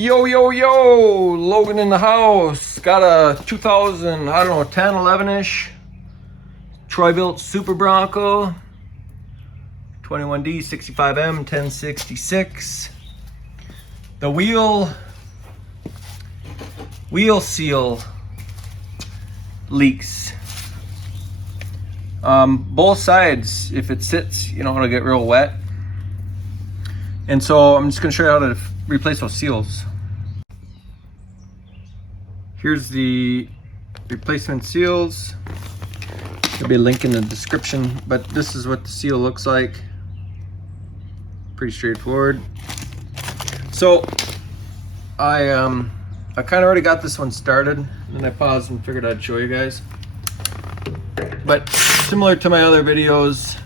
Yo, yo, yo, Logan in the house. Got a 2000, I don't know, 10, 11-ish Bilt Super Bronco. 21D, 65M, 1066. The wheel seal leaks. Both sides, if it sits, you know, it'll get real wet. And so I'm just gonna show you how to replace those seals. Here's the replacement seals. There'll be a link in the description, but this is what the seal looks like. Pretty straightforward. So I kind of already got this one started, and then I paused and figured I'd show you guys. But similar to my other videos,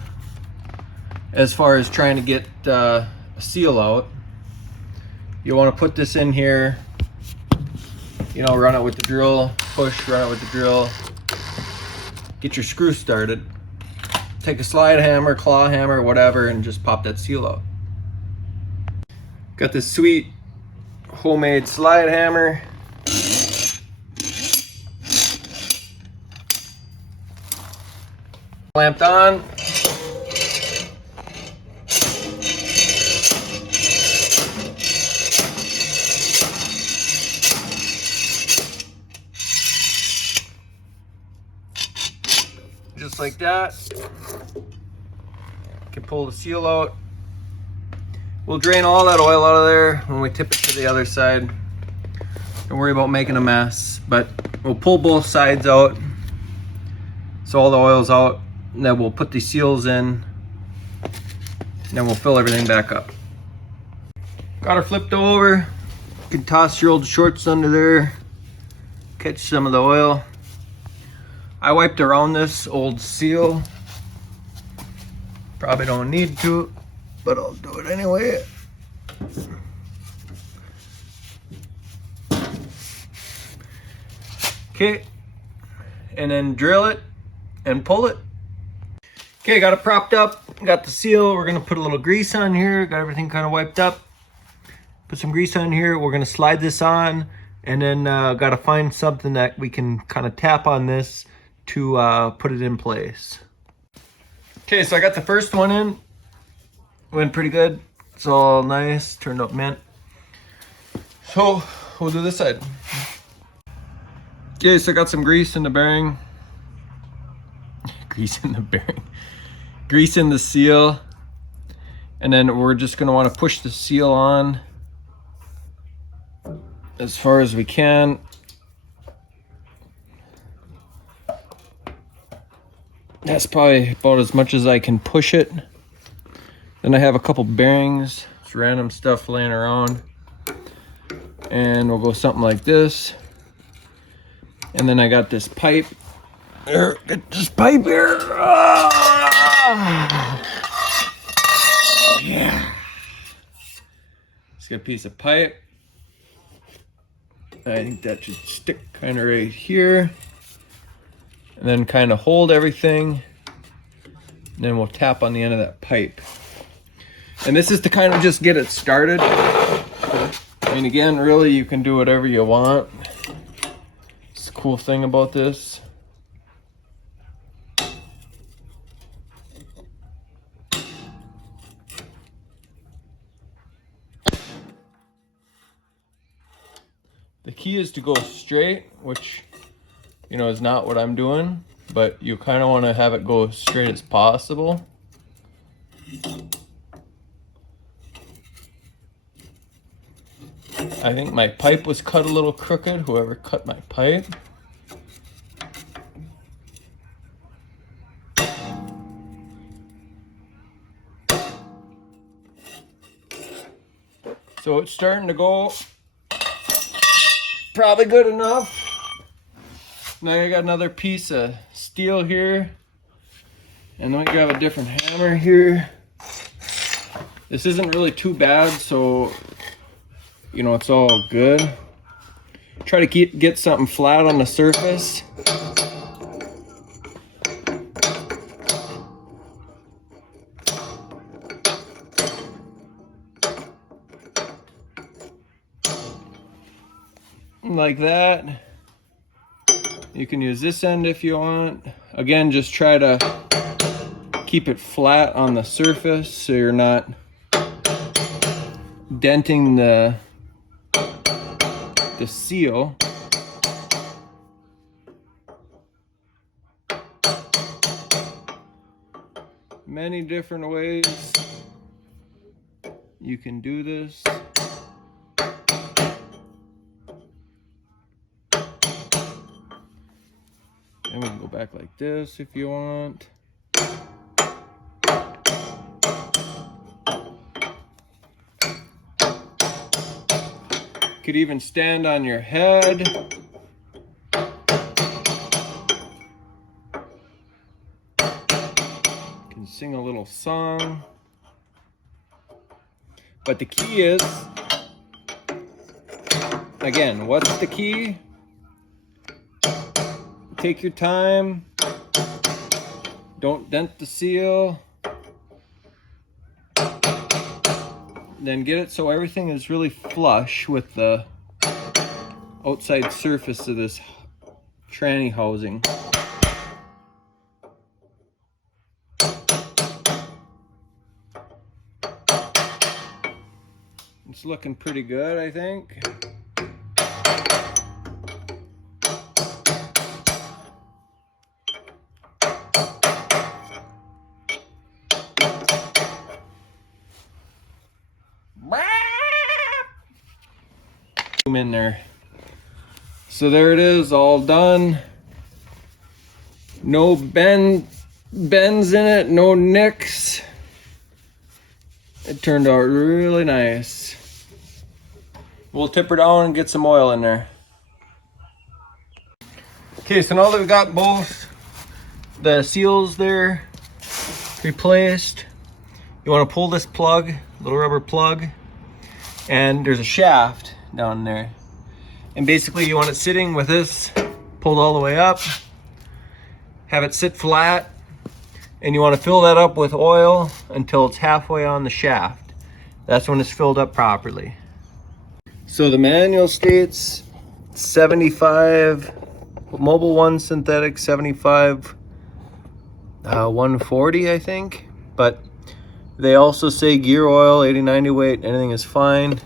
as far as trying to get a seal out, you want to put this in here, you know, run it with the drill, push, run it with the drill, get your screw started, take a slide hammer, claw hammer, whatever, and just pop that seal out. Got this sweet homemade slide hammer. Clamped on. Just like that. Can pull the seal out. We'll drain all that oil out of there when we tip it to the other side. Don't worry about making a mess, but we'll pull both sides out so all the oil's out, and then we'll put the seals in, and then we'll fill everything back up. Got her flipped over. You can toss your old shorts under there, catch some of the oil. I wiped around this old seal. Probably don't need to, but I'll do it anyway. Okay, and then drill it and pull it. Okay, got it propped up, got the seal. We're gonna put a little grease on here, got everything kind of wiped up. Put some grease on here, we're gonna slide this on, and then gotta find something that we can kind of tap on this to put it in place. Okay, so I got the first one in. Went pretty good. It's all nice, turned up mint. So we'll do this side. Okay, so I got some grease in the bearing. Grease in the bearing. Grease in the seal. And then we're just gonna wanna push the seal on as far as we can. That's probably about as much as I can push it. Then I have a couple bearings, it's random stuff laying around. And we'll go something like this. And then I got this pipe. There, get this pipe here. Yeah. Just got a piece of pipe. I think that should stick kind of right here. And then kind of hold everything. And then we'll tap on the end of that pipe. And this is to kind of just get it started. I mean, again, really, you can do whatever you want. It's the cool thing about this. The key is to go straight, which, you know, is not what I'm doing, but you kind of want to have it go as straight as possible. I think my pipe was cut a little crooked, whoever cut my pipe. So it's starting to go probably good enough. Now I got another piece of steel here, and then we grab a different hammer here. This isn't really too bad, so you know, it's all good. Try to get something flat on the surface. like that. You can use this end if you want. Again, just try to keep it flat on the surface so you're not denting the seal. Many different ways you can do this. And we can go back like this if you want. Could even stand on your head. Can sing a little song. But the key is, again, what's the key? Take your time. Don't dent the seal. Then get it so everything is really flush with the outside surface of this tranny housing. It's looking pretty good, I think. In there. So there it is, all done. No bends in it, no nicks. It turned out really nice. We'll tip her down and get some oil in there. Okay, so now that we've got both the seals there replaced, you want to pull this plug, little rubber plug, and there's a shaft down there. And basically you want it sitting with this pulled all the way up, have it sit flat, and you want to fill that up with oil until it's halfway on the shaft. That's when it's filled up properly. So the manual states 75, Mobile One synthetic 75, 140 I think, but they also say gear oil 80-90 weight, anything is fine.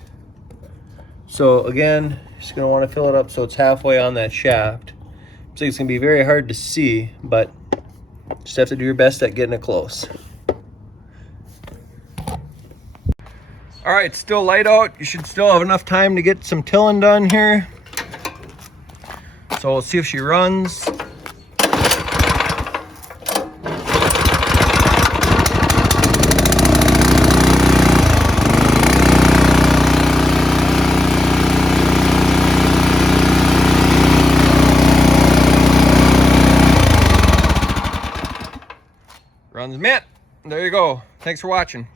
So again, just gonna want to fill it up so it's halfway on that shaft. So it's gonna be very hard to see, but just have to do your best at getting it close. All right, it's still light out. You should still have enough time to get some tilling done here. So we'll see if she runs. Runs mint. There you go. Thanks for watching.